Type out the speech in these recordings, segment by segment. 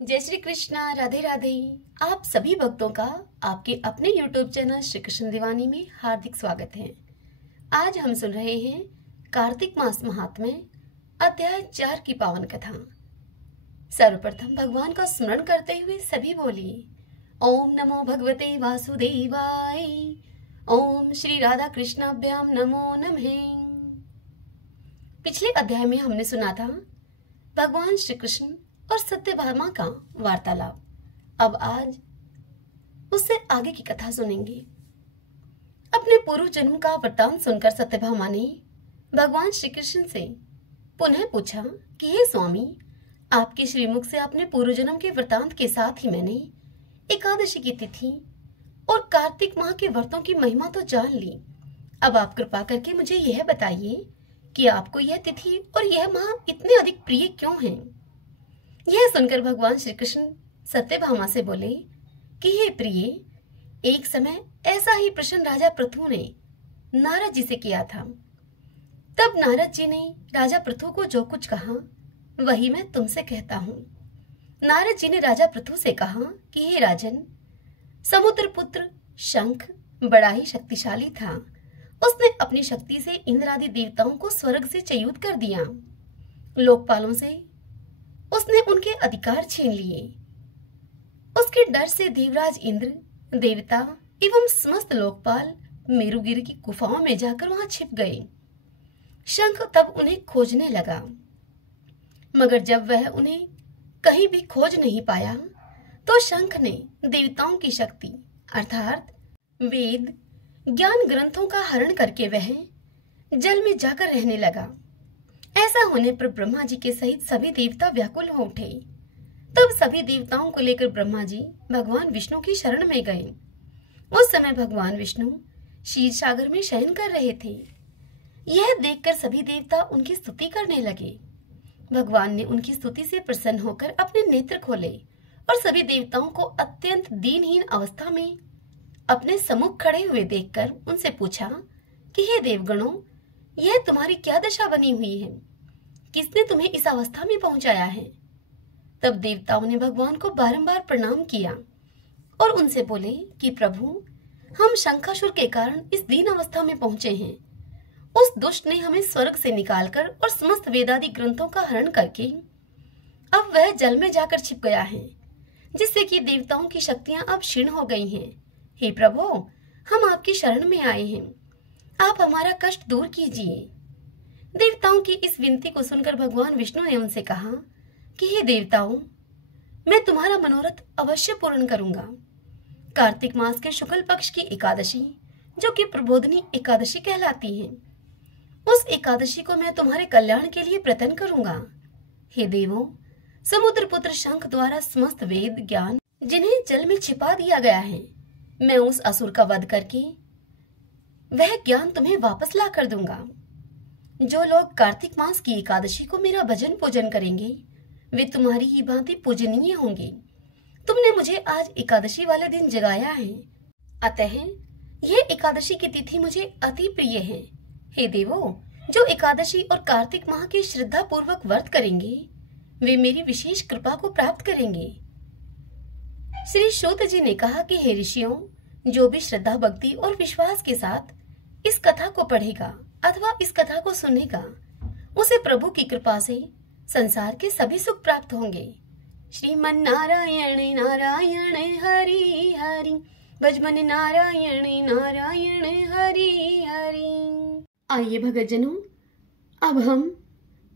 जय श्री कृष्णा, राधे राधे। आप सभी भक्तों का आपके अपने YouTube चैनल श्री कृष्ण दीवानी में हार्दिक स्वागत है। आज हम सुन रहे हैं कार्तिक मास महात्म्य अध्याय 4 की पावन कथा। सर्वप्रथम भगवान का स्मरण करते हुए सभी बोलिए ओम नमो भगवते वासुदेवाय, ओम श्री राधा कृष्णाभ्याम नमो नमः। पिछले अध्याय में हमने सुना था भगवान श्री कृष्ण और सत्यभामा का वार्तालाप। अब आज उससे आगे की कथा सुनेंगे। अपने पूर्व जन्म का वृत्तांत सुनकर सत्यभामा ने भगवान श्री कृष्ण से पुनः पूछा कि हे स्वामी, आपके श्रीमुख से अपने पूर्व जन्म के वृत्तांत के साथ ही मैंने एकादशी की तिथि और कार्तिक माह के व्रतों की महिमा तो जान ली। अब आप कृपा करके मुझे यह बताइए कि आपको यह तिथि और यह माह इतने अधिक प्रिय क्यों हैं? यह सुनकर भगवान श्री कृष्ण सत्यभामा से बोले कि हे प्रिय, एक समय ऐसा ही प्रश्न राजा पृथु ने नारद जी से किया था। तब नारद जी ने राजा पृथु को जो कुछ कहा वही मैं तुमसे कहता हूँ। नारद जी ने राजा पृथु से कहा कि हे राजन, समुद्र पुत्र शंख बड़ा ही शक्तिशाली था। उसने अपनी शक्ति से इंद्र आदि देवताओं को स्वर्ग से च्युत कर दिया। लोकपालों से उसने उनके अधिकार छीन लिए। उसके डर से देवराज इंद्र, देवता एवं समस्त लोकपाल मेरुगिरी की गुफाओं में जाकर वहां छिप गए। शंख तब उन्हें खोजने लगा, मगर जब वह उन्हें कहीं भी खोज नहीं पाया तो शंख ने देवताओं की शक्ति अर्थात वेद ज्ञान ग्रंथों का हरण करके वह जल में जाकर रहने लगा। ऐसा होने पर ब्रह्मा जी के सहित सभी देवता व्याकुल हो उठे। तब सभी देवताओं को लेकर ब्रह्मा जी भगवान विष्णु की शरण में गए। उस समय भगवान विष्णु क्षीर सागर में शयन कर रहे थे। यह देखकर सभी देवता उनकी स्तुति करने लगे। भगवान ने उनकी स्तुति से प्रसन्न होकर अपने नेत्र खोले और सभी देवताओं को अत्यंत दीनहीन अवस्था में अपने सम्मुख खड़े हुए देखकर उनसे पूछा कि हे देवगणों, यह तुम्हारी क्या दशा बनी हुई है? किसने तुम्हें इस अवस्था में पहुंचाया है? तब देवताओं ने भगवान को बारंबार प्रणाम किया और उनसे बोले कि प्रभु, हम शंखासुर के कारण इस दीन अवस्था में पहुंचे हैं। उस दुष्ट ने हमें स्वर्ग से निकालकर और समस्त वेदादि ग्रंथों का हरण करके अब वह जल में जाकर छिप गया है, जिससे कि देवताओं की शक्तियां अब क्षीण हो गई हैं। हे प्रभु, हम आपकी शरण में आए हैं, आप हमारा कष्ट दूर कीजिए। देवताओं की इस विनती को सुनकर भगवान विष्णु ने उनसे कहा कि हे देवताओं, मैं तुम्हारा मनोरथ अवश्य पूर्ण करूंगा। कार्तिक मास के शुक्ल पक्ष की एकादशी, जो कि प्रबोधनी एकादशी कहलाती है, उस एकादशी को मैं तुम्हारे कल्याण के लिए प्रयत्न करूंगा। हे देवों, समुद्र पुत्र शंख द्वारा समस्त वेद ज्ञान जिन्हें जल में छिपा दिया गया है, मैं उस असुर का वध करके वह ज्ञान तुम्हें वापस ला कर दूंगा। जो लोग कार्तिक मास की एकादशी को मेरा भजन पूजन करेंगे वे तुम्हारी ही भांति पूजनीय होंगे। तुमने मुझे आज एकादशी वाले दिन जगाया है, अतः यह एकादशी की तिथि मुझे अति प्रिय है। हे देवों, जो एकादशी और कार्तिक माह के श्रद्धा पूर्वक व्रत करेंगे वे मेरी विशेष कृपा को प्राप्त करेंगे। श्री सूत जी ने कहा कि हे ऋषियों, जो भी श्रद्धा भक्ति और विश्वास के साथ इस कथा को पढ़ेगा अथवा इस कथा को सुनेगा, उसे प्रभु की कृपा से संसार के सभी सुख प्राप्त होंगे। श्रीमन नारायण नारायण हरि हरि, भजमन नारायण नारायण हरि हरि। आइए भगतजनों, अब हम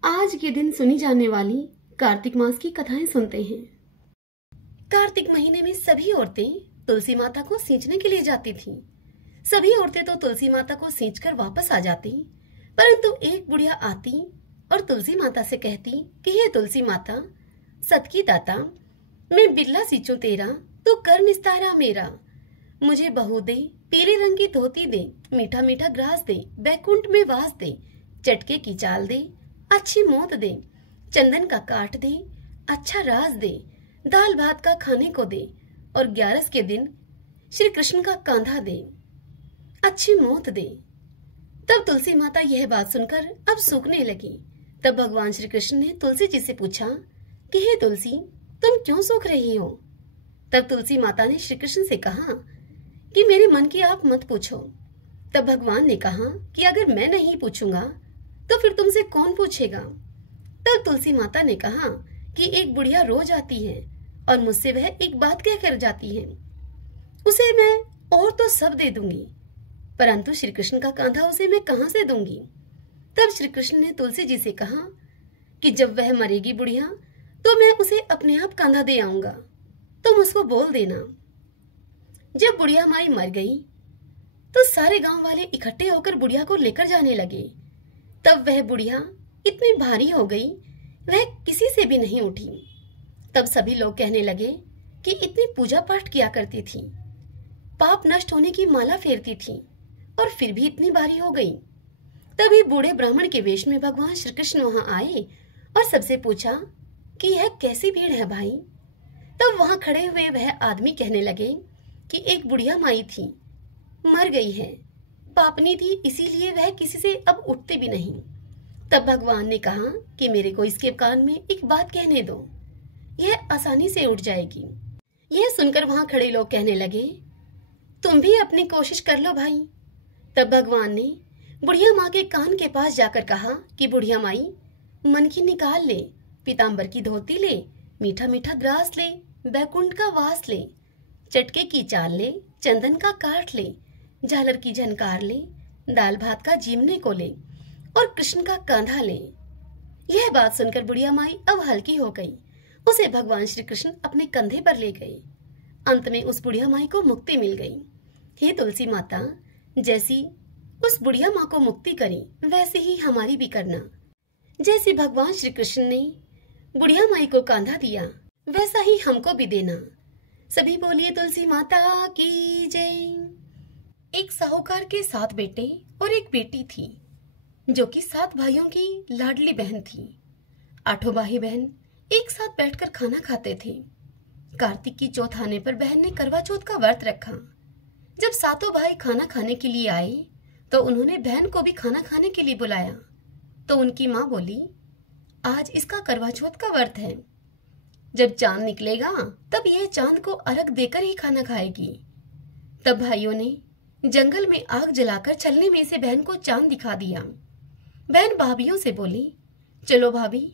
आज के दिन सुनी जाने वाली कार्तिक मास की कथाएं सुनते हैं। कार्तिक महीने में सभी औरतें तुलसी माता को सींचने के लिए जाती थीं। सभी औरतें तो तुलसी माता को सींचकर वापस आ जाती, परंतु एक बुढ़िया आती और तुलसी माता से कहती कि हे तुलसी माता, सत की दाता, मैं बिरला सींचूं तेरा, तू कर निस्तारा मेरा। मुझे बहू दे, पीले रंग की धोती दे, मीठा मीठा ग्रास दे, बैकुंठ में वास दे, चटके की चाल दे, अच्छी मोत दे, चंदन का काट दे, अच्छा राज दे, दाल भात का खाने को दे, और 11 के दिन श्री कृष्ण का कांधा दे, अच्छी मोत दे। तब तुलसी माता यह बात सुनकर अब सूखने लगी। तब भगवान श्री कृष्ण ने तुलसी जी से पूछा कि हे तुलसी, तुम क्यों सूख रही हो? तब तुलसी माता ने श्री कृष्ण से कहा कि मेरे मन की आप मत पूछो। तब भगवान ने कहा कि अगर मैं नहीं पूछूंगा तो फिर तुमसे कौन पूछेगा? तब तुलसी माता ने कहा कि एक बुढ़िया रोज आती है और मुझसे वह एक बात कह कर जाती है, उसे मैं और तो सब दे दूंगी, परंतु श्री कृष्ण का कांधा उसे मैं कहां से दूंगी? तब श्री कृष्ण ने तुलसी जी से कहा कि जब वह मरेगी बुढ़िया तो मैं उसे अपने आप कांधा दे आऊंगा, तुम उसको बोल देना। जब बुढ़िया माई मर गई तो सारे गांव वाले इकट्ठे होकर बुढ़िया को लेकर जाने लगे। तब वह बुढ़िया इतनी भारी हो गई वह किसी से भी नहीं उठी। तब सभी लोग कहने लगे कि इतनी पूजा पाठ किया करती थी, पाप नष्ट होने की माला फेरती थी और फिर भी इतनी भारी हो गई। तभी बूढ़े ब्राह्मण के वेश में भगवान श्री कृष्ण वहां आए और सबसे पूछा कि यह कैसी भीड़ है भाई? तब वहां खड़े हुए वह आदमी कहने लगे कि एक बुढ़िया माई थी, मर गई है, पापनी थी, इसीलिए वह किसी से अब उठते भी नहीं। तब भगवान ने कहा कि मेरे को इसके कान में एक बात कहने दो, यह आसानी से उठ जाएगी। यह सुनकर वहां खड़े लोग कहने लगे तुम भी अपनी कोशिश कर लो भाई। तब भगवान ने बुढ़िया माँ के कान के पास जाकर कहा कि बुढ़िया माई, मन की निकाल ले, पीताम्बर की धोती ले, मीठा मीठा ग्रास ले, बैकुंठ का वास ले, चटके की चाल ले, चंदन का काट ले, झालर की झनकार ले, दाल भात का जीमने को ले और कृष्ण का कांधा ले। यह बात सुनकर बुढ़िया माई अब हल्की हो गई, उसे भगवान श्री कृष्ण अपने कंधे पर ले गए। अंत में उस बुढ़िया माई को मुक्ति मिल गई। हे तुलसी माता, जैसी उस बुढ़िया माँ को मुक्ति करी वैसे ही हमारी भी करना। जैसे भगवान श्री कृष्ण ने बुढ़िया माई को कांधा दिया वैसा ही हमको भी देना। सभी बोलिए तुलसी माता की जय। एक साहूकार के 7 बेटे और एक बेटी थी जो कि 7 भाइयों की लाडली बहन थी। 8 भाई बहन एक साथ बैठकर खाना खाते थे। कार्तिक की चौथ आने पर बहन ने करवा चौथ का व्रत रखा। जब 7 भाई खाना खाने के लिए आए तो उन्होंने बहन को भी खाना खाने के लिए बुलाया। तो उनकी माँ बोली, आज इसका करवा चौथ का व्रत है, जब चांद निकलेगा तब यह चांद को अर्घ देकर ही खाना खाएगी। तब भाइयों ने जंगल में आग जलाकर छलनी में से बहन को चांद दिखा दिया। बहन भाभियों से बोली, चलो भाभी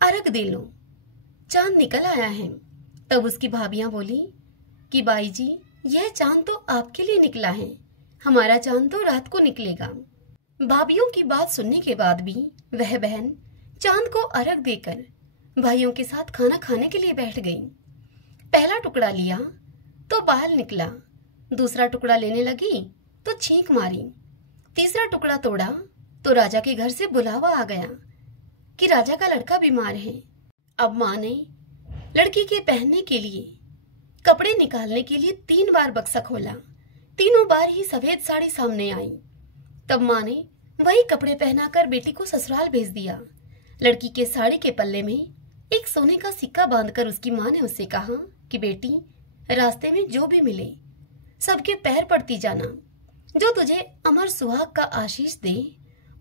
अर्घ दे लो, चांद निकल आया है। तब उसकी भाभियां बोली कि बाई जी, यह चांद तो आपके लिए निकला है, हमारा चांद तो रात को निकलेगा। भाभियों की बात सुनने के बाद भी वह बहन चांद को अर्घ देकर भाइयों के साथ खाना खाने के लिए बैठ गई। पहला टुकड़ा लिया तो बाल निकला, दूसरा टुकड़ा लेने लगी तो छींक मारी, तीसरा टुकड़ा तोड़ा तो राजा के घर से बुलावा आ गया कि राजा का लड़का बीमार है। अब माँ ने लड़की के पहनने के लिए कपड़े निकालने के लिए 3 बार बक्सा खोला, तीनों बार ही सफेद साड़ी सामने आई। तब माँ ने वही कपड़े पहनाकर बेटी को ससुराल भेज दिया। लड़की के साड़ी के पल्ले में एक सोने का सिक्का बांधकर उसकी माँ ने उससे कहा कि बेटी, रास्ते में जो भी मिले सबके पैर पड़ती जाना, जो तुझे अमर सुहाग का आशीष दे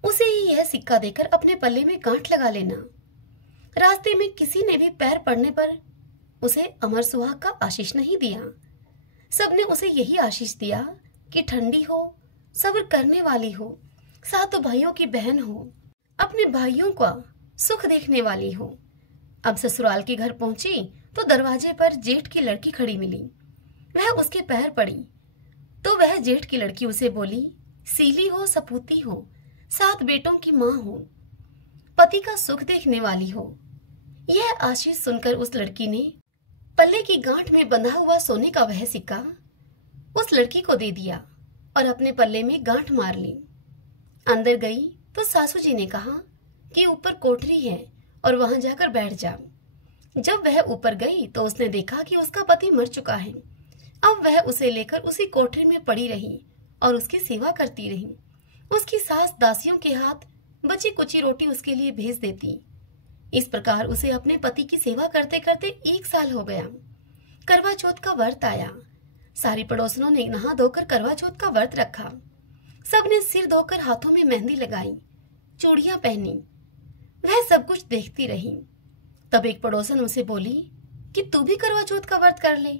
उसे ही यह सिक्का देकर अपने पल्ले में गांठ लगा लेना। रास्ते में किसी ने भी पैर पड़ने पर उसे अमर सुहाग का आशीष नहीं दिया। सबने उसे यही आशीष दिया कि ठंडी हो, सब्र करने वाली हो, 7 भाइयों की बहन हो, अपने भाइयों का सुख देखने वाली हो। अब ससुराल के घर पहुंची तो दरवाजे पर जेठ की लड़की खड़ी मिली। वह उसके पैर पड़ी तो वह जेठ की लड़की उसे बोली, सीली हो, सपूती हो, 7 बेटों की माँ हो, पति का सुख देखने वाली हो। यह आशीष सुनकर उस लड़की ने पल्ले की गांठ में बंधा हुआ सोने का वह सिक्का उस लड़की को दे दिया और अपने पल्ले में गांठ मार ली। अंदर गई तो सासू जी ने कहा कि ऊपर कोठरी है और वहां जाकर बैठ जा। जब वह ऊपर गई तो उसने देखा कि उसका पति मर चुका है। अब वह उसे लेकर उसी कोठरी में पड़ी रही और उसकी सेवा करती रही। उसकी सास दासियों के हाथ बची कुची रोटी उसके लिए भेज देती। इस प्रकार उसे अपने पति की सेवा करते करते 1 साल हो गया। करवा चौथ का व्रत आया। सारी पड़ोसनों ने नहा धोकर करवा चौथ का व्रत रखा। सबने सिर धोकर हाथों में मेहंदी लगाई, चूड़ियां पहनी। वह सब कुछ देखती रही। तब एक पड़ोसन उसे बोली कि तू भी करवा चौथ का व्रत कर ले।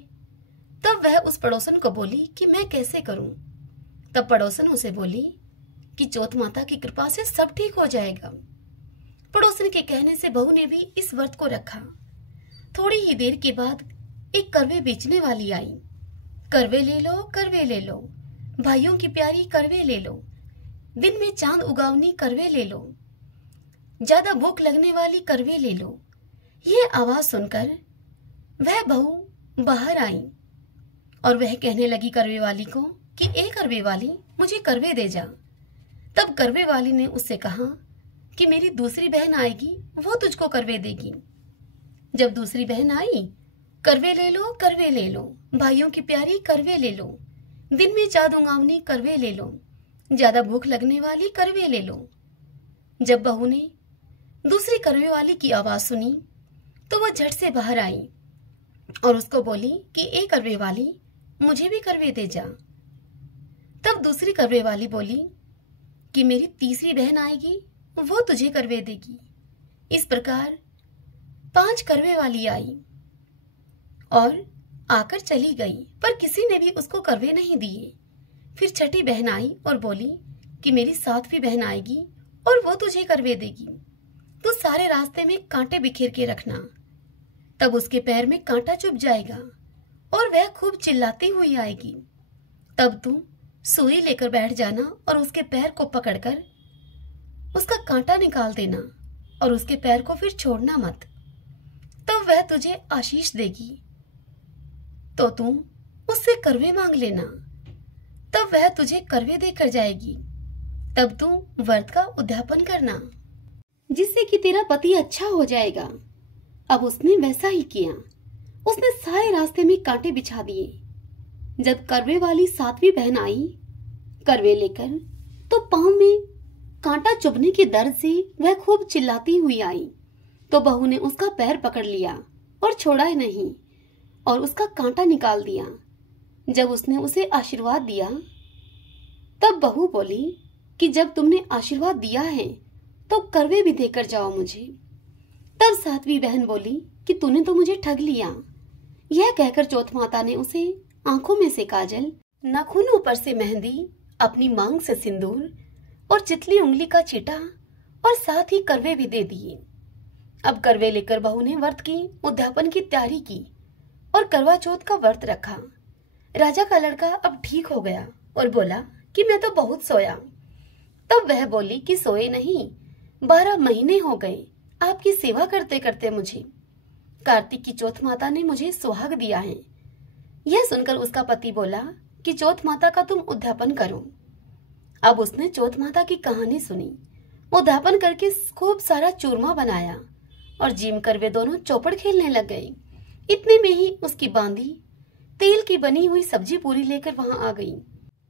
तब वह उस पड़ोसन को बोली कि मैं कैसे करूं। तब पड़ोसन उसे बोली कि चौथ माता की कृपा से सब ठीक हो जाएगा। पड़ोसन के कहने से बहू ने भी इस व्रत को रखा। थोड़ी ही देर के बाद एक करवे बेचने वाली आई। करवे ले लो, करवे ले लो, भाइयों की प्यारी करवे ले लो, दिन में चांद उगावनी करवे ले लो, ज्यादा भूख लगने वाली करवे ले लो। यह आवाज सुनकर वह बहू बाहर आई और वह कहने लगी करवे वाली को कि ए करवे वाली, मुझे करवे दे जा। तब करवे वाली ने उससे कहा कि मेरी दूसरी बहन आएगी, वो तुझको करवे देगी। जब दूसरी बहन आई, करवे ले लो, करवे ले लो, भाइयों की प्यारी करवे ले लो, दिन में चांद उगावनी करवे ले लो, ज्यादा भूख लगने वाली करवे ले लो। जब बहू ने दूसरी करवे वाली की आवाज सुनी तो वह झट से बाहर आई और उसको बोली कि ए करवे वाली, मुझे भी करवे दे जा। तब दूसरी करवे वाली बोली कि मेरी तीसरी बहन आएगी, वो तुझे करवे देगी। इस प्रकार 5 करवे वाली आई और आकर चली गई, पर किसी ने भी उसको करवे नहीं दिए। फिर छठी बहन आई और बोली कि मेरी 7वीं बहन आएगी और वो तुझे करवे देगी। तू सारे रास्ते में कांटे बिखेर के रखना, तब उसके पैर में कांटा चुभ जाएगा और वह खूब चिल्लाती हुई आएगी। तब तू सुई लेकर बैठ जाना और उसके पैर को पकड़कर उसका कांटा निकाल देना और उसके पैर को फिर छोड़ना मत। तब वह तुझे आशीष देगी तो तू उससे करवे मांग लेना, तब वह तुझे करवे देकर जाएगी। तब तू व्रत का उद्यापन करना, जिससे कि तेरा पति अच्छा हो जाएगा। अब उसने वैसा ही किया। उसने सारे रास्ते में कांटे बिछा दिए। जब करवे वाली 7वीं बहन आई करवे लेकर, तो पांव में कांटा चुभने के दर्द से वह खूब चिल्लाती हुई आई। तो बहू ने उसका पैर पकड़ लिया और छोड़ा ही नहीं और उसका कांटा निकाल दिया। जब उसने उसे आशीर्वाद दिया, तब बहू बोली कि जब तुमने आशीर्वाद दिया है तो करवे भी देकर जाओ मुझे। तब 7वीं बहन बोली कि तूने तो मुझे ठग लिया। यह कहकर चौथ माता ने उसे आंखों में से काजल, नाखूनों पर से मेहंदी, अपनी मांग से सिंदूर और चितली उंगली का चीटा और साथ ही करवे भी दे दिए। अब करवे लेकर बहू ने व्रत की उद्यापन की तैयारी की और करवा चौथ का व्रत रखा। राजा का लड़का अब ठीक हो गया और बोला कि मैं तो बहुत सोया। तब वह बोली कि सोए नहीं, 12 महीने हो गए आपकी सेवा करते करते मुझे। कार्तिक की चौथ माता ने मुझे सुहाग दिया है। यह सुनकर उसका पति बोला कि चौथ माता का तुम उद्यापन करो। अब उसने चौथ माता की कहानी सुनी, उद्यापन करके खूब सारा चूरमा बनाया और जिम कर वे दोनों चौपड़ खेलने लग गए। इतने में ही उसकी बांदी तेल की बनी हुई सब्जी पूरी लेकर वहां आ गई।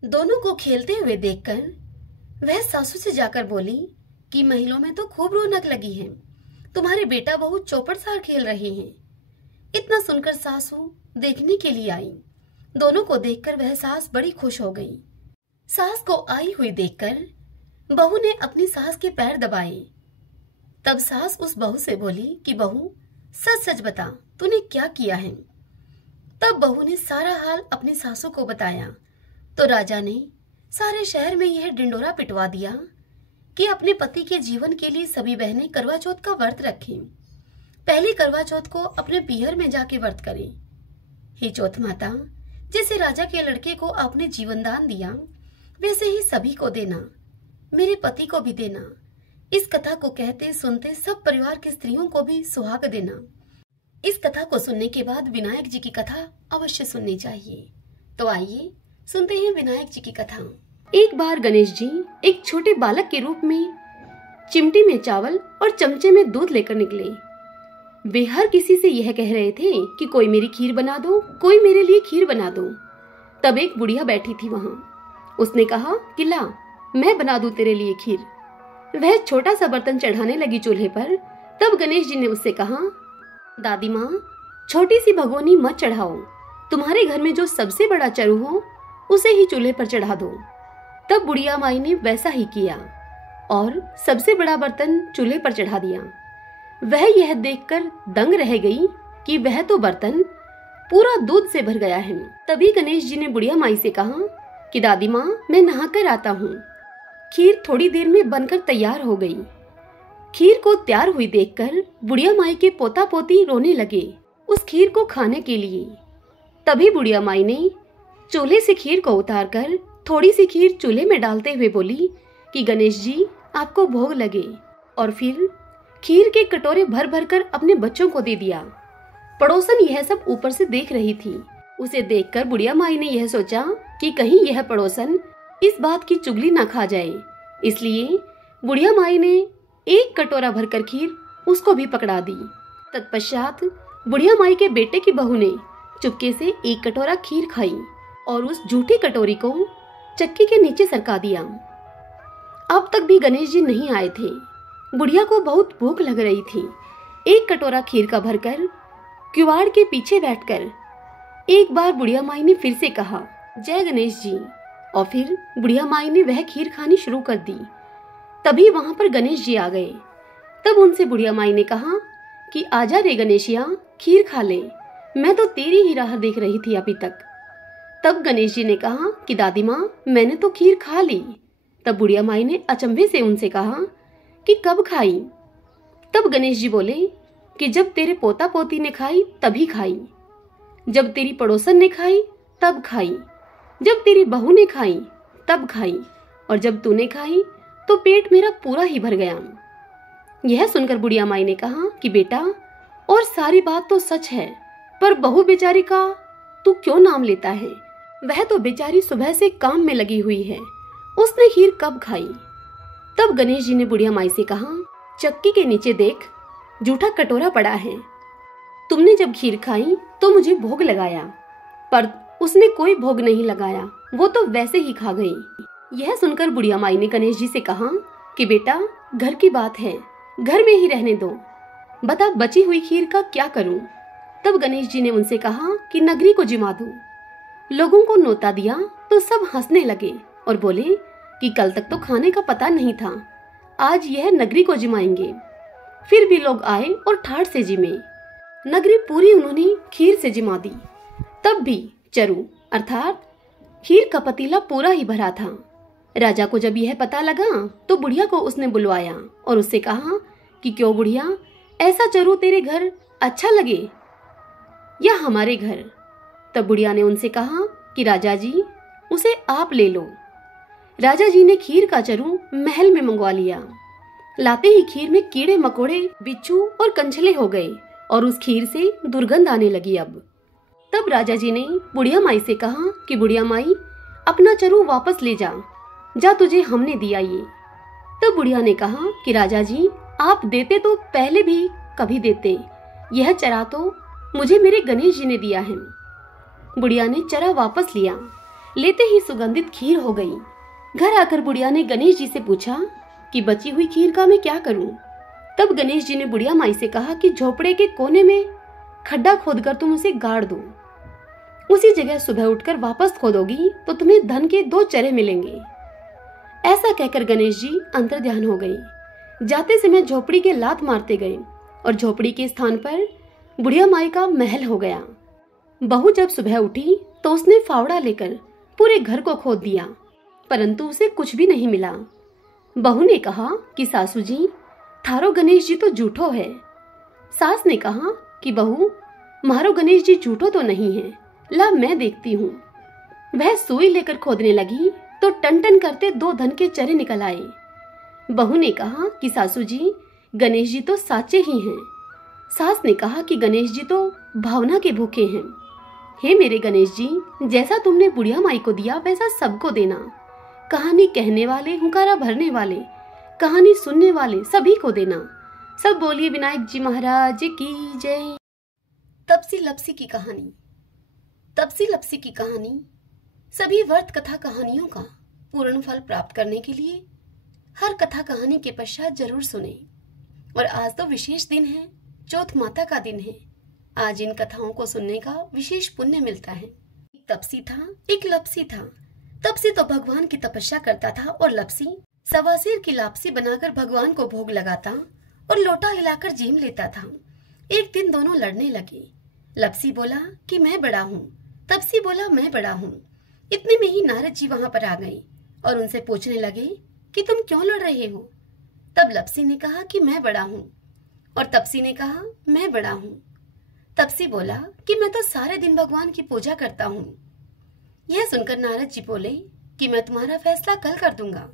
दोनों को खेलते हुए देखकर वह सासू से जाकर बोली कि महिलों में तो खूब रौनक लगी है, तुम्हारे बेटा बहू चौपड़ सार खेल रहे हैं। इतना सुनकर सासू देखने के लिए आई। दोनों को देखकर वह सास बड़ी खुश हो गई। सास को आई हुई देखकर बहू ने अपनी सास के पैर दबाए। तब सास उस बहू से बोली कि बहू सच सच बता, तूने क्या किया है। तब बहू ने सारा हाल अपनी सासू को बताया। तो राजा ने सारे शहर में यह डिंडोरा पिटवा दिया कि अपने पति के जीवन के लिए सभी बहनें करवा चौथ का व्रत रखें। पहली करवा चौथ को अपने पीहर में जाके व्रत करें। हे चौथ माता, जैसे राजा के लड़के को आपने जीवन दान दिया, वैसे ही सभी को देना, मेरे पति को भी देना। इस कथा को कहते सुनते सब परिवार की स्त्रियों को भी सुहाग देना। इस कथा को सुनने के बाद विनायक जी की कथा अवश्य सुननी चाहिए। तो आइए सुनते हैं विनायक जी की कथा। एक बार गणेश जी एक छोटे बालक के रूप में चिमटी में चावल और चमचे में दूध लेकर निकले। वे हर किसी से यह कह रहे थे कि कोई मेरी खीर बना दो, कोई मेरे लिए खीर बना दो। तब एक बुढ़िया बैठी थी वहां। उसने कहा कि ला, मैं बना दूं तेरे लिए खीर। वह छोटा सा बर्तन चढ़ाने लगी चूल्हे पर। तब गणेश जी ने उससे कहा, दादी माँ, छोटी सी भगोनी मत चढ़ाओ, तुम्हारे घर में जो सबसे बड़ा चरु हो उसे ही चूल्हे पर चढ़ा दो। तब बुढ़िया माई ने वैसा ही किया और सबसे बड़ा बर्तन चूल्हे पर चढ़ा दिया। वह यह देखकर दंग रह गई कि वह तो बर्तन पूरा दूध से भर गया है। तभी गणेश जी ने बुढ़िया माई से कहा कि दादी माँ, मैं नहाकर आता हूँ। खीर थोड़ी देर में बनकर तैयार हो गई। खीर को तैयार हुई देखकर बुढ़िया माई के पोता पोती रोने लगे उस खीर को खाने के लिए। तभी बुढ़िया माई ने चूल्हे से खीर को उतारकर थोड़ी सी खीर चूल्हे में डालते हुए बोली कि गणेश जी, आपको भोग लगे। और फिर खीर के कटोरे भर भर कर अपने बच्चों को दे दिया। पड़ोसन यह सब ऊपर से देख रही थी। उसे देखकर बुढ़िया माई ने यह सोचा कि कहीं यह पड़ोसन इस बात की चुगली न खा जाए, इसलिए बुढ़िया माई ने एक कटोरा भरकर खीर उसको भी पकड़ा दी। तत्पश्चात बुढ़िया माई के बेटे की बहू ने चुपके से एक कटोरा खीर खाई और उस झूठी कटोरी को चक्की के नीचे सरका दिया। अब तक भी गणेश जी नहीं आए थे। बुढ़िया को बहुत भूख लग रही थी। एक कटोरा खीर का भरकर किवाड़ के पीछे बैठकर एक बार बुढ़िया माई ने फिर से कहा, जय गणेश जी। और फिर बुढ़िया माई ने वह खीर खानी शुरू कर दी। तभी वहां पर गणेश जी आ गए। तब उनसे बुढ़िया माई ने कहा कि आजा रे गणेशिया, खीर खा ले, मैं तो तेरी ही राह देख रही थी अभी तक। तब गणेश जी ने कहा कि दादी माँ, मैंने तो खीर खा ली। तब बुढ़िया माई ने अचंभे से उनसे कहा कि कब खाई? तब गणेश जी बोले कि जब तेरे पोता पोती ने खाई तभी खाई, जब तेरी पड़ोसन ने खाई तब खाई, जब तेरी बहू ने खाई तब खाई, और जब तूने खाई तो पेट मेरा पूरा ही भर गया। यह सुनकर बुढ़िया माई ने कहा कि बेटा, और सारी बात तो सच है, पर बहू बेचारी का तू क्यों नाम लेता है? वह तो बेचारी सुबह से काम में लगी हुई है, उसने खीर कब खाई? तब गणेश जी ने बुढ़िया माई से कहा, चक्की के नीचे देख, जूठा कटोरा पड़ा है। तुमने जब खीर खाई तो मुझे भोग लगाया, पर उसने कोई भोग नहीं लगाया, वो तो वैसे ही खा गई। यह सुनकर बुढ़िया माई ने गणेश जी से कहा कि बेटा, घर की बात है, घर में ही रहने दो, बता बची हुई खीर का क्या करूं? तब गणेश जी ने उनसे कहा कि नगरी को जिमा दूं। लोगों को न्योता दिया तो सब हंसने लगे और बोले कि कल तक तो खाने का पता नहीं था, आज यह नगरी को जिमाएंगे। फिर भी लोग आए और ठाठ से जिमे। नगरी पूरी उन्होंने खीर से जिमा दी। तब भी चरु अर्थात खीर का पतीला पूरा ही भरा था। राजा को जब यह पता लगा तो बुढ़िया को उसने बुलवाया और उससे कहा कि क्यों बुढ़िया, ऐसा चरु तेरे घर अच्छा लगे या हमारे घर? तब बुढ़िया ने उनसे कहा कि राजा जी, उसे आप ले लो। राजा जी ने खीर का चरु महल में मंगवा लिया। लाते ही खीर में कीड़े मकोड़े, बिच्छू और कंछले हो गए और उस खीर से दुर्गंध आने लगी। अब तब राजा जी ने बुढ़िया माई से कहा कि बुढ़िया माई, अपना चरु वापस ले जा, जा तुझे हमने दिया ये। तब बुढ़िया ने कहा कि राजा जी, आप देते तो पहले भी कभी देते, यह चरा तो मुझे मेरे गणेश जी ने दिया है। बुढ़िया ने चरा वापस लिया। लेते ही सुगंधित खीर हो गई। घर आकर बुढ़िया ने गणेश जी से पूछा कि बची हुई खीर का मैं क्या करूं? तब गणेश जी ने बुढ़िया माई से कहा कि झोपड़े के कोने में खड्डा खोदकर तुम उसे गाड़ दो। उसी जगह सुबह उठकर वापस खोदोगी तो तुम्हें धन के 2 चरे मिलेंगे। ऐसा कहकर गणेश जी अंतर्ध्यान हो गई। जाते समय झोपड़ी के लात मारते गए और झोपड़ी के स्थान पर बुढ़िया माई का महल हो गया। बहू जब सुबह उठी तो उसने फावड़ा लेकर पूरे घर को खोद दिया, परंतु उसे कुछ भी नहीं मिला। बहू ने कहा कि सासू जी, थारो गणेश जी तो झूठो है। सास ने कहा कि बहू, मारो गणेश जी झूठो तो नहीं है, ला मैं देखती हूँ। वह सुई लेकर खोदने लगी तो टन टन करते 2 धन के चरे निकल आए। बहू ने कहा कि सासू जी, गणेश जी तो साचे ही हैं। सास ने कहा कि गणेश जी तो भावना के भूखे हैं। हे मेरे गणेश जी, जैसा तुमने बुढ़िया माई को दिया वैसा सबको देना। कहानी कहने वाले, हुंकारा भरने वाले, कहानी सुनने वाले सभी को देना। सब बोलिए विनायक जी महाराज की जय। तपसी लपसी की कहानी। तपसी लपसी की कहानी सभी व्रत कथा कहानियों का पूर्ण फल प्राप्त करने के लिए हर कथा कहानी के पश्चात जरूर सुने। और आज तो विशेष दिन है, चौथ माता का दिन है। आज इन कथाओं को सुनने का विशेष पुण्य मिलता है। एक तपसी था, एक लपसी था। तपसी तो भगवान की तपस्या करता था और लपसी सवासीर की लापसी बनाकर भगवान को भोग लगाता और लोटा हिलाकर जीम लेता था। एक दिन दोनों लड़ने लगे। लपसी बोला कि मैं बड़ा हूँ। तपसी बोला मैं बड़ा हूँ। इतने में ही नारद जी वहां पर आ गए और उनसे पूछने लगे कि तुम क्यों लड़ रहे हो। तब लपसी ने कहा कि मैं बड़ा हूँ और तपसी ने कहा मैं बड़ा हूँ। तपसी बोला कि मैं तो सारे दिन भगवान की पूजा करता हूँ। यह सुनकर नारद जी बोले कि मैं तुम्हारा फैसला कल कर दूंगा।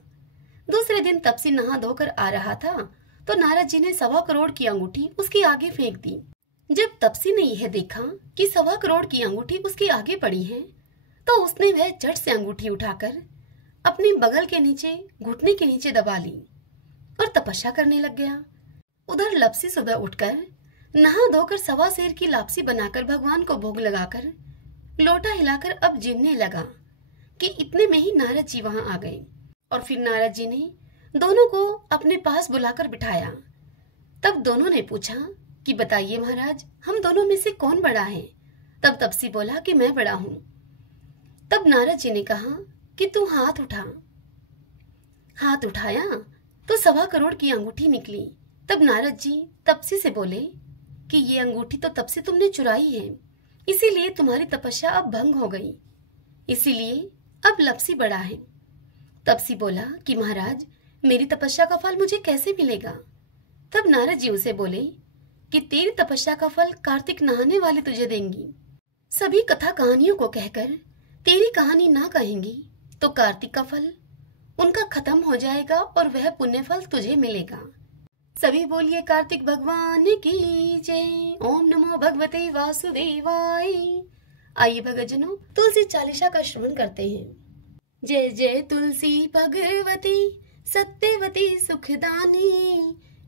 दूसरे दिन तपसी नहा धोकर आ रहा था तो नारद जी ने 1.25 करोड़ की अंगूठी उसके आगे फेंक दी। जब तपसी ने यह देखा कि 1.25 करोड़ की अंगूठी उसके आगे पड़ी है तो उसने वह झट से अंगूठी उठाकर अपने बगल के नीचे घुटने के नीचे दबा ली और तपस्या करने लग गया। उधर लपसी सुबह उठकर नहा धोकर 1.25 सेर की लापसी बनाकर भगवान को भोग लगाकर लोटा हिलाकर अब जीवने लगा कि इतने में ही नारद जी वहां आ गए और फिर नारद जी ने दोनों को अपने पास बुलाकर बिठाया। तब दोनों ने पूछा कि बताइए महाराज, हम दोनों में से कौन बड़ा है। तब तपसी बोला कि मैं बड़ा हूं। तब नारद जी ने कहा कि तू हाथ उठा। हाथ उठाया तो 1.25 करोड़ की अंगूठी निकली। तब नारद जी तपसी से बोले कि ये अंगूठी तो तब से तुमने चुराई है, इसीलिए तुम्हारी तपस्या अब भंग हो गई, इसीलिए अब लपसी बड़ा है। तपसी बोला कि महाराज, मेरी तपस्या का फल मुझे कैसे मिलेगा। तब नारद जी उसे बोले कि तेरी तपस्या का फल कार्तिक नहाने वाले तुझे देंगी। सभी कथा कहानियों को कहकर तेरी कहानी ना कहेंगी तो कार्तिक का फल उनका खत्म हो जाएगा और वह पुण्य फल तुझे मिलेगा। सभी बोलिए कार्तिक भगवान की जय। ओम नमो भगवते वासुदेवाय। आइए भगतजनों, तुलसी चालीसा का श्रवण करते हैं। जय जय तुलसी भगवती सत्यवती सुखदानी,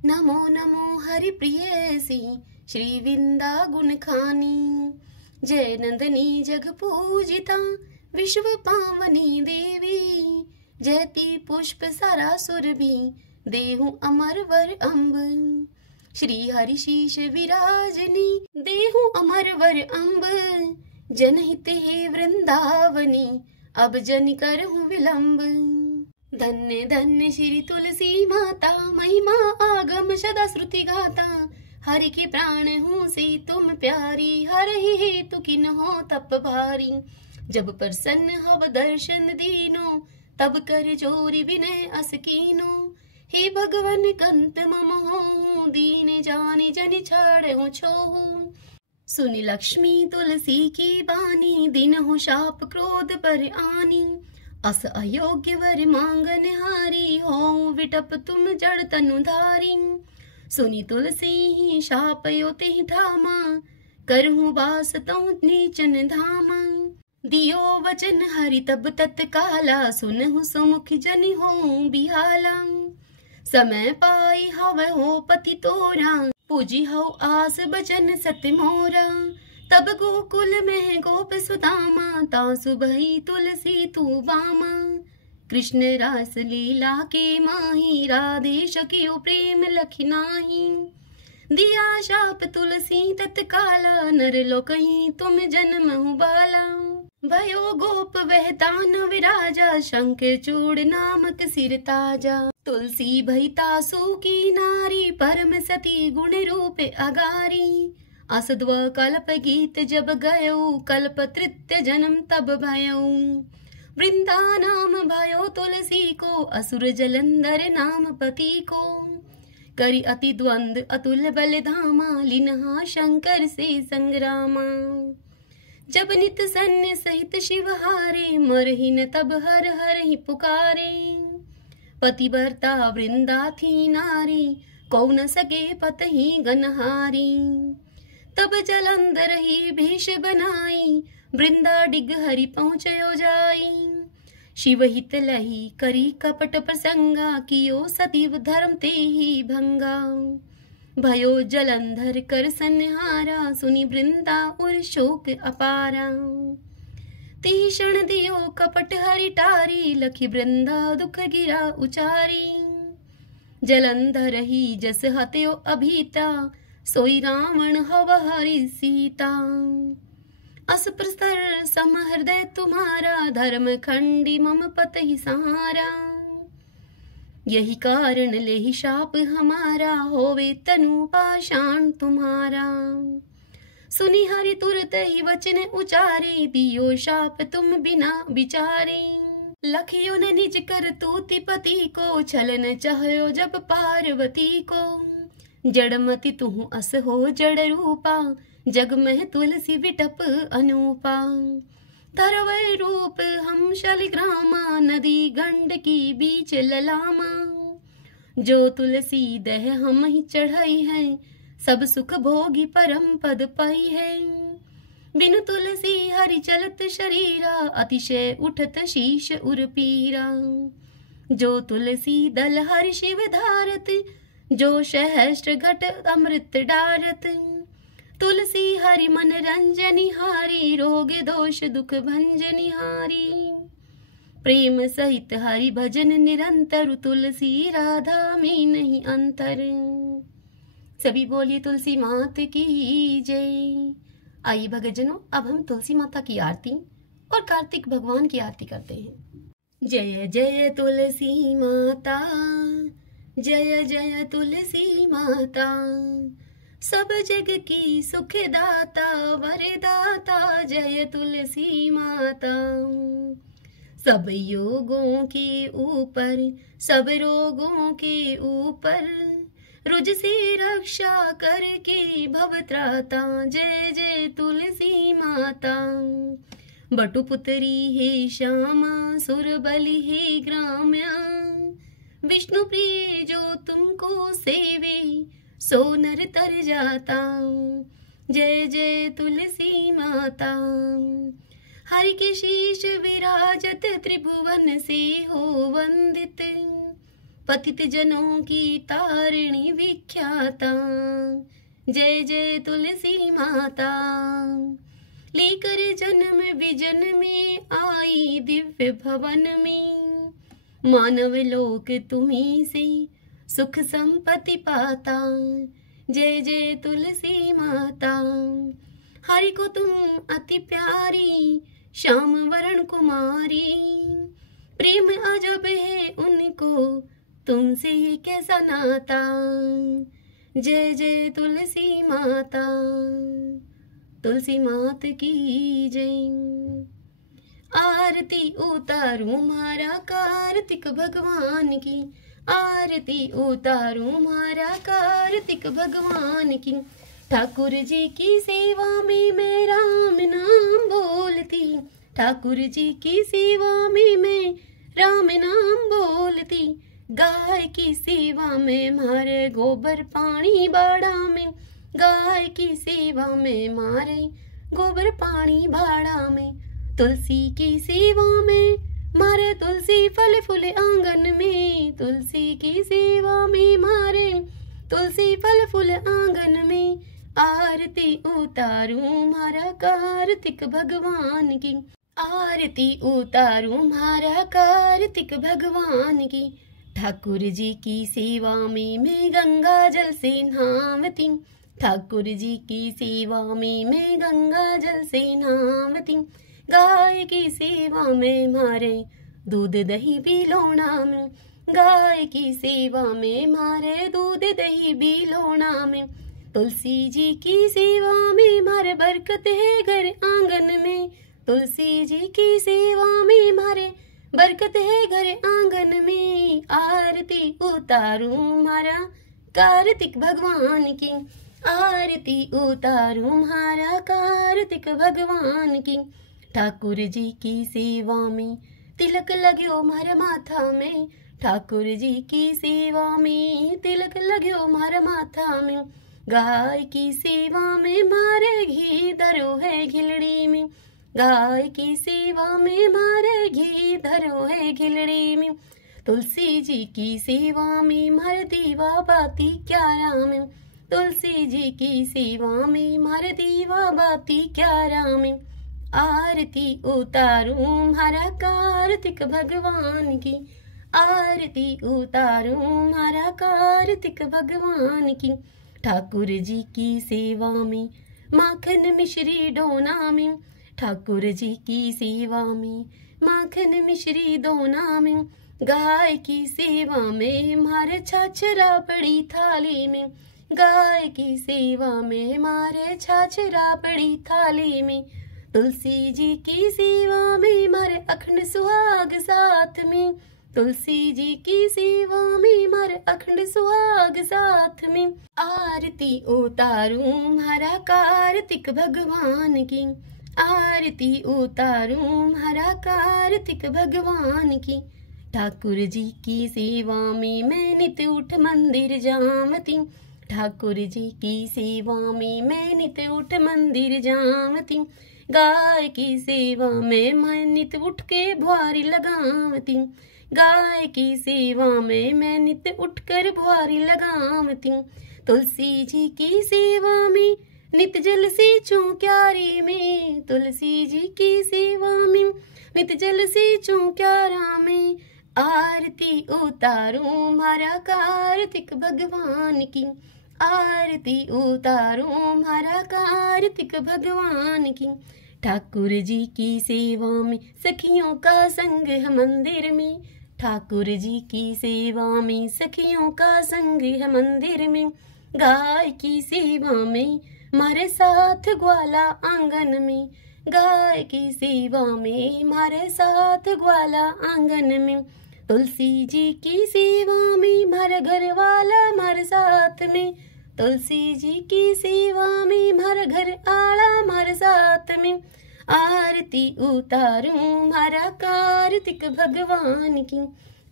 नमो नमो हरि प्रियसी श्री विंदा गुण खानी। जय नंदनी जग पूजिता विश्व पावनी देवी, जयति पुष्प सारा सुरभि देहु अमर वर अम्ब। श्री हरि शीश विराजनी देहु अमर वर अम्ब, जनहित हे वृंदावनी अब जन करहु विलंब। धन्य धन्य श्री तुलसी माता, महिमा आगम सदा श्रुति गाता। हरि के प्राण हूँ से तुम प्यारी, हर ही हेतु किन हो तप भारी। जब प्रसन्न हव दर्शन दीनो, तब कर जोरी विनय अस कीनो। हे भगवन कंत मम हो, दीन जाने जन छाड़ हो छोहू। सुनि लक्ष्मी तुलसी की बानी, दिन हो शाप क्रोध पर आनी। अस अयोग्य वर मांगन हारी, हो विटप तुम जड़ तनु धारी। सुनि तुलसी ही शाप योते ठामा, करहूँ बास तहु नीचन धामा। दियो वचन हरि तब तत्काला, सुनहु सुमुख जनि हो बिहाला। समय पाई हव हो पति तोरा, पूजी हो आस बचन सत्य मोरा। तब गोकुल में गोप सुदामा, तासु भई तुलसी तू बामा। कृष्ण रास लीला के माही, राधे सखियो प्रेम लखिनाही। दिया शाप तुलसी तत्काला, नर लोकहि तुम जन्महु बाला। भयो गोप वह दानव राजा, शंख चूड़ नामक सिर ताजा। तुलसी भई तासु की नारी, परम सती गुण रूप अगारी। असद्व कल्प गीत जब गयो, कल्प तृतीय जन्म तब भयो। वृंदा नाम भयो तुलसी को, असुर जलंधर नाम पति को। करी अति द्वंद अतुल बल धामा, लिन्हा शंकर से संग्रामा। जब नित सन्य सहित शिव हारे, मरहि न तब हर हर ही पुकारे। पतिव्रता वृंदा थी नारी, कौ न सके पतहि गनहारी। तब जलंधर ही भेष बनाई, वृंदा डिग हरि पहुँचयो जाई। शिव हित लही करी कपट प्रसंगा, कियो सतीव धर्म ते ही भंगा। भयो जलंधर कर संहारा, सुनी वृंदा उर शोक अपारा। तिहि क्षण दियो कपट हरि टारी, लखी वृंदा दुख गिरा उचारी। जलंधर ही जस हत्यो अभीता, सोई रावण हव हरि सीता। अस प्रस्तर सम हृदय तुम्हारा, धर्म खंडी मम पतहि सहारा। यही कारण लेहि शाप हमारा, होवे तनु पाषाण तुम्हारा। सुनी हरि तुरत ही वचन उचारे, दियो शाप तुम बिना विचारे। लखियो न निज कर तूति पति को, छलन चाह्यो जब पार्वती को। जड़मति तुहु अस हो जड़ रूपा, जग में तुलसी विटप अनूपा। धरवै रूप हम शालिग्रामा, नदी गंड की बीच ललामा। जो तुलसी दह हम ही चढ़ाई है, सब सुख भोगी परम पद पाई है। बिनु तुलसी हरि चलत शरीरा, अतिशय उठत शीश उर पीरा। जो तुलसी दल हरि शिव धारत, जो सहस्त्र घट अमृत डारत। तुलसी हरि मन रंजनि हारी, रोग दोष दुख भंजनि हारी। प्रेम सहित हरि भजन निरंतर, तुलसी राधा में नहीं अंतर। सभी बोलिए तुलसी मात की जय। आइए भक्तजनों, अब हम तुलसी माता की आरती और कार्तिक भगवान की आरती करते हैं। जय जय तुलसी माता, जय जय तुलसी माता। सब जग की सुख दाता, वरदाता, जय तुलसी माता। सब योगों के ऊपर, सब रोगों के ऊपर, रुज से रक्षा करके भवत्राता, जय जय तुलसी माता। बटुपुत्री हे श्यामा, सुर बलि हे ग्राम्या। विष्णु प्रिय जो तुमको सेवे, सो नर तर जाता, जय जय तुलसी माता। हरि के शीश विराजत, त्रिभुवन से हो वंदित। पतित जनों की तारिणी विख्याता, जय जय तुलसी माता। लेकर जन्म विजन में आई, दिव्य भवन में। मानव लोक तुम्हीं से सुख संपत्ति पाता, जय जय तुलसी माता। हरि को तुम अति प्यारी, श्याम वरण कुमारी। प्रेम अजब है उनको, तुमसे ये कैसा नाता, जय जय तुलसी माता। तुलसी मात की जय। आरती उतारूं मारा कार्तिक भगवान की, आरती उतारूं मारा कार्तिक भगवान की। ठाकुर जी की सेवा में मैं राम नाम बोलती, ठाकुर जी की सेवा में मैं राम नाम बोलती। गाय की सेवा में मारे गोबर पानी बाड़ा में, गाय की सेवा में मारे गोबर पानी बाड़ा में। तुलसी की सेवा में मारे तुलसी फल फूल आंगन में, तुलसी की सेवा में मारे तुलसी फल फूल आंगन में। आरती उतारूं मारा कार्तिक भगवान की, आरती उतारूं मारा कार्तिक भगवान की। ठाकुर जी की सेवा में मैं गंगा जल से नहावती, ठाकुर जी की सेवा में मैं गंगा जल से नहावती। गाय की सेवा में मारे दूध दही बिलोना में, गाय की सेवा में मारे दूध दही बिलोना में। तुलसी जी की सेवा में मारे बरकत है घर आंगन में, तुलसी जी की सेवा में मारे बरकत है घर आंगन में। आरती उतारूं मारा कार्तिक भगवान की, आरती उतारूं मारा कार्तिक भगवान की। ठाकुर जी की सेवा में तिलक लग्यो मारा माथा में, ठाकुर जी की सेवा में तिलक लग्यो मारा माथा में। गाय की सेवा में मारे घी धरो है घिलड़ी में, गाय की सेवा में मारे घी धरो है घिलड़ी में। तुलसी जी की सेवा में मारे दीवा बाती क्यारा में, तुलसी जी की सेवा में मारे दीवा बाती क्यारा में। आरती उतारूं मारा कार्तिक भगवान की, आरती उतारूं मारा कार्तिक भगवान की। ठाकुर जी की सेवा में माखन मिश्री डोना में, ठाकुर जी की सेवा में माखन मिश्री दोना में। गाय की सेवा में मारे छाछरा पड़ी थाली में, गाय की सेवा में मारे छाछ राबड़ी थाली में, तुलसी जी की सेवा में मारे अखंड सुहाग साथ में, तुलसी जी की सेवा में मारे अखंड सुहाग साथ में। आरती उतारूं हरा कार्तिक भगवान की, आरती उतारूं हरा कार्तिक भगवान की। ठाकुर जी की सेवा में मैं नित उठ मंदिर जावती, ठाकुर जी की सेवा में मैं नित उठ मंदिर जावती। गाय की सेवा में मैं नित उठ के भुआरी लगावती, गाय की सेवा में मैं नित उठकर भुआरी लगावती। तुलसी जी की सेवा में नित जल सींचूं क्यारी में, तुलसी जी की सेवा में नित जल सींचूं क्यारा में। आरती उतारूं मारा कार्तिक भगवान की, आरती उतारूं मारा कार्तिक भगवान की। ठाकुर जी की सेवा में सखियों का संग है मंदिर में, ठाकुर जी की सेवा में सखियों का संग है मंदिर में। गाय की सेवा में मारे साथ ग्वाला आंगन में, गाय की सेवा में मारे साथ ग्वाला आंगन में। तुलसी जी की सेवा में मारे घर वाला मारे साथ में, तुलसी जी की सेवा में मारे घर आला मारे साथ में। आरती उतारूं मारा कार्तिक भगवान की,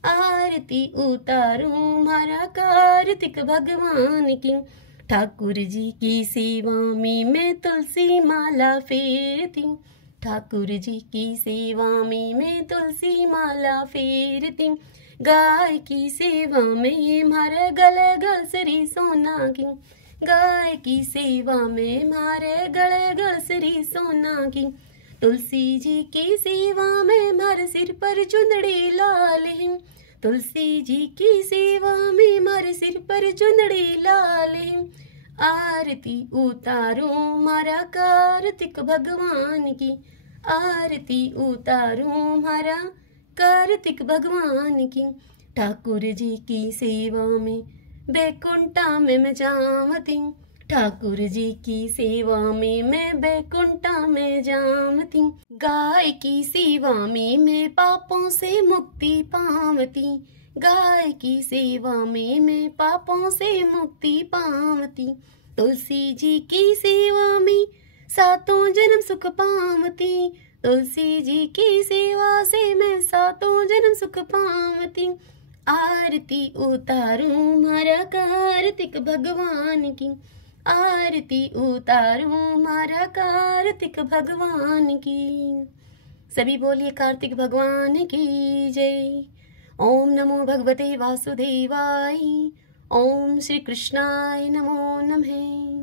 आरती उतारूं मारा कार्तिक भगवान की। ठाकुर जी की सेवा में मैं तुलसी माला फेरती, ठाकुर जी की सेवा में मैं तुलसी माला फेरती। गाय की सेवा में मारे गले गलसरी सोना की, गाय की सेवा में मारे गले गलसरी सोना की। तुलसी जी की सेवा में मारे सिर पर चुंदड़ी लाल है, तुलसी जी की सेवा में मारे सिर पर चुंदड़ी लाल है। आरती उतारूं मारा कार्तिक भगवान की, आरती उतारूं मारा कार्तिक भगवान की। ठाकुर जी की सेवा में बैकुंठा में मैं जावती, ठाकुर जी की सेवा में मैं बैकुंठा में जावती। गाय की सेवा में मैं पापों से मुक्ति पावती, गाय की सेवा में मैं पापों से मुक्ति पावती। तुलसी जी की सेवा में सातों जन्म सुख पावती, तुलसी जी की सेवा से मैं सातों जन्म सुख पावती। आरती उतारूं मारा कार्तिक भगवान की, आरती उतारूं मारा कार्तिक भगवान की। सभी बोलिए कार्तिक भगवान की जय। ओम नमो भगवते वासुदेवाय, ओम श्री कृष्णाय नमो नमः।